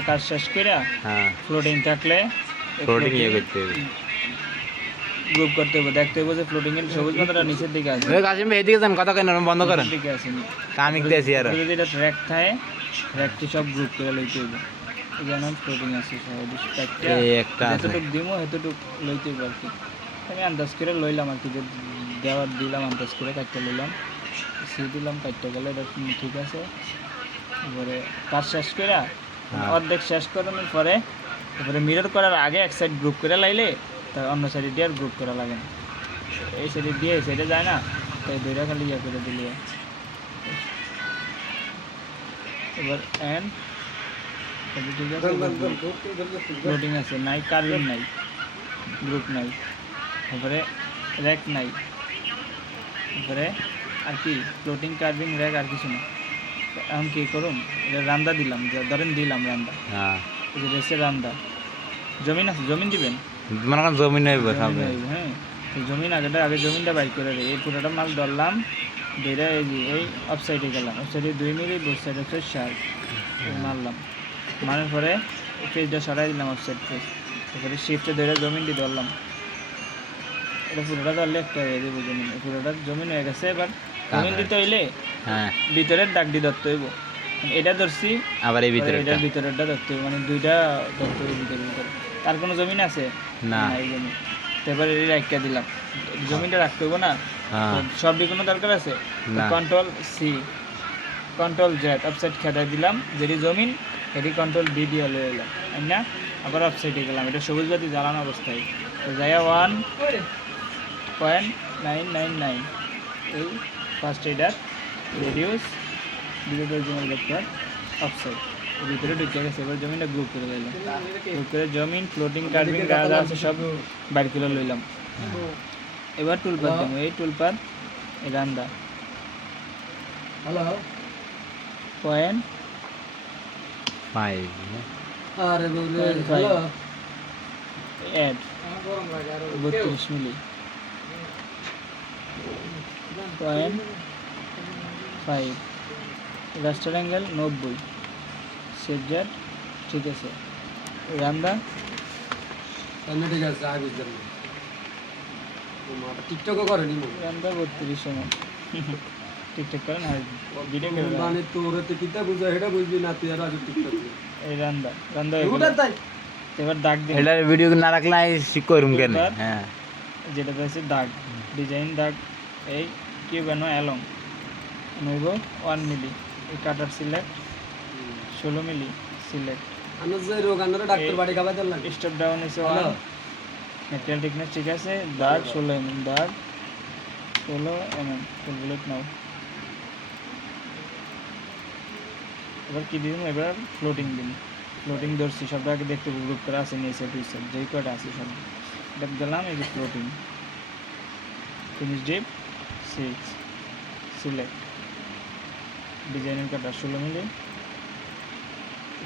Total কাজ শেষ করে হ্যাঁ ফ্লোটিং থাকলে ফ্লোটিং ইয়ে করতে হবে। গ্রুপ করতে হবে, দেখতে হবে যে ফ্লোটিং এর সবুজ পাতাটা নিচের দিকে আছে, ওই কাশিম ভাই এদিকে যান, কথা কেন বন্ধ করেন, নিচের দিকে আছে। কাম ইকতেছি আর যদি এটা ট্র্যাক থাকে ট্র্যাকটি সব গ্রুপ করে লইতে হবে, যেমন ফ্লোটিং আছে এই একটা আছে যতটুক দিমো এতটুক লইতে হবে আর কি। আমি আন্দাজ করে লইলাম আর কি, যে দেওয়ার দিলাম আন্দাজ করে কাটতে লইলাম, সি দিলাম, কাটতে গেলে এটা ঠিক আছে। এবারে কাজ শেষ করে অর্ধেক শেষ করানোর পরে তারপরে মিরর করার আগে এক সাইড গ্রুপ করে লাইলে তার অন্য সাইডে দিয়ে আর গ্রুপ করা লাগে না, এই সাইডে দিয়ে এই সাইডে যায় না, তাই দুইটা খালি ইয়ে করে দিলে। এবার এন্ড ঠিক আছে, ফ্লোটিং আছে নাই, কার্ভিং নাই, গ্রুপ নাই, তারপরে র্যাক নাই, তারপরে আর কি ফ্লোটিং কার্ভিং র্যাক আর কিছু না। এখন কী করুন, এটা রান্দা দিলাম, ধরেন দিলাম রান্দা, হ্যাঁ এই যে রেসের রান্দা, জমিন আছে জমিন দিবেন, মনে করেন জমি নেই সামনে, হ্যাঁ জমিন আগে জমিনটা বাইর করে দিই, এই পুরোটা মাল ধরলাম ধরে এই যে এই অফ সাইডে গেলাম, অফ সাইডে 2 মিলি, বোথ সাইডে হচ্ছে 60 মারলাম, মারার পরে পেজটা সরাই দিলাম অফ সাইড পেজ, তারপরে শিফটে ধরে জমিনটি ধরলাম, এটা পুরোটা ধরলে একটা হয়ে যাবে জমিন, পুরোটা জমিন হয়ে গেছে। এবার জমিন দিতে হইলে হ্যাঁ ভিতরের ডাকটি ধরতে হইব, এটা ধরছি আবার এই ভিতরে এটার ভিতরেরটা ধরতে হইব, মানে দুইটা ধরতে হইব ভিতরে ভিতরে। তার কোনো জমিন আছে না, এই জমিন, তারপরে এই রাখতে দিলাম, জমিনটা রাখতে হইব না, হ্যাঁ সব কোনো দরকার আছে, না। Control C control Z offside খেদাই দিলাম, যেটি জমিন এটি কন্ট্রোল ডি দিয়ে লয়ে এলাম, তাই না? আবার অফসাইডে গেলাম, এটা সবুজ বাতি জ্বালানো অবস্থায়, তো যাইয়া 1.999 এই ফার্স্ট এডার রেডিউস ডিজিটাল জমিন ভেক্টর অফসাইড ভিতরে ঢুকে গেছে। এবার জমিনটা গ্রুপ করে লইলাম, গ্রুপ করে জমিন ফ্লোটিং কার্ভিং যা যা আছে সব বাইর করে লইলাম। এবার টুলপার দেবো, এই টুলপার এই রান্দা হ্যালো 5 আরে বলে 0.5 হ্যালো অ্যাড 32 মিলি 0.5 রাস্টার অ্যাঙ্গেল 90 সেজার ঠিক আছে। রান্দা তাহলে ঠিক আছে আই বুঝলাম না টিকটকও করেনি রান্দা 32 এমএম টিকটক করেন আর ভিডিও করে মানে তোরে তো কিতা বুঝা এটা বুঝবি না তুই আর আজ টিকটক এই রান্দা রান্দা ওটা তাই এবার দাগ দিন, এটা ভিডিও না রাখলে আমি শিখ করুম কেন, হ্যাঁ যেটা আছে দাগ ডিজাইন দাগ, এই কিউ কেন অ্যালং নইব 1 মিলি, এই কাটার সিলেক্ট 16 মিলি সিলেক্ট, আনো যে রোগ আনারে ডাক্তার বাড়ি খাবার দিলাম স্টেপ ডাউন হয়েছে 1 ম্যাটেরিয়াল থিকনেস ঠিক আছে, দাগ 16 এমএম, দাগ 16 এমএম ফুল বুলেট নাও। এবার কি দিন, এবার ফ্লোটিং দিন, ফ্লোটিং ধরছি সব আগে দেখতে গ্রুপ করা আছে নিচে দুই সাইড যেই কয়টা আছে সব এটা দিলাম, এই যে ফ্লোটিং ফিনিশ ডিপ 6 সিলেক্ট ডিজাইনের কাটা 16 মিলি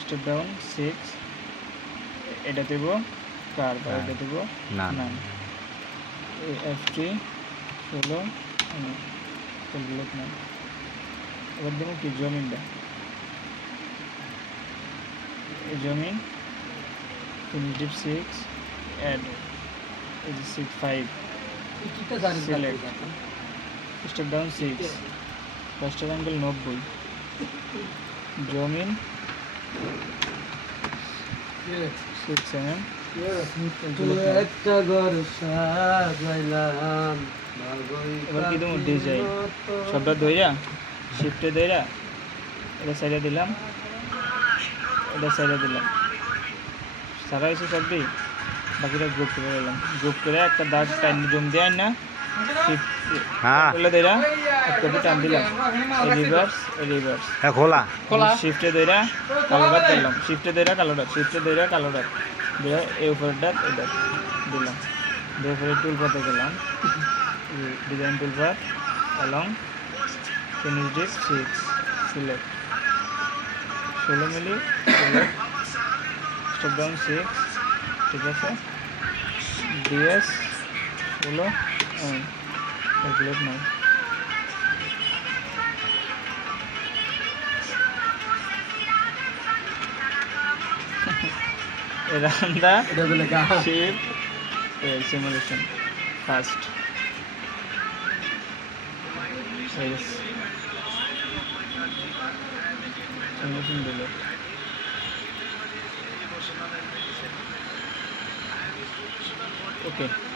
স্টেপ ডাউন 6 এটা দেবো কার বা এটা দেবো না না F3 16 ক্যালকুলেট না। এবার দেবো কি জমিনটা, এই জমিন ফিনিশ ডিপ 6 অ্যাড এই যে 6 5 কিতা জানি select step down 6 faster angle 90 জমিন 6 এমএম একটা ঘর সাজাইলাম এবার কি দেবো ডিজাইন সবটা ধইরা শিফটে ধইরা এটা সাইডে দিলাম, এটা সাইডে দিলাম, সারা হয়েছে সব দিই, বাকিটা গ্রুপ করে দিলাম, গ্রুপ করে একটা দাগ টাইম জম দেয় না শিফট হ্যাঁ করলে ধইরা একটা টান দিলাম, রিভার্স রিভার্স খোলা শিফটে ধইরা কালোটা দিলাম, শিফটে ধইরা কালোটা, শিফটে ধইরা কালোটা দিয়ে এই উপরটা এটা দিলাম, দিয়ে উপরে টুল পাতে গেলাম, ডিজাইন টুল পাত অ্যালং ফিনিশ ডিপ 6 সিলেক্ট 16 মিলি সিলেক্ট স্টেপ ডাউন 6 ঠিক আছে, ডিএস 16 ক্যালকুলেট নাই। run the এটা বলে গা ship simulation fast. Yes. Simulation delete. Okay.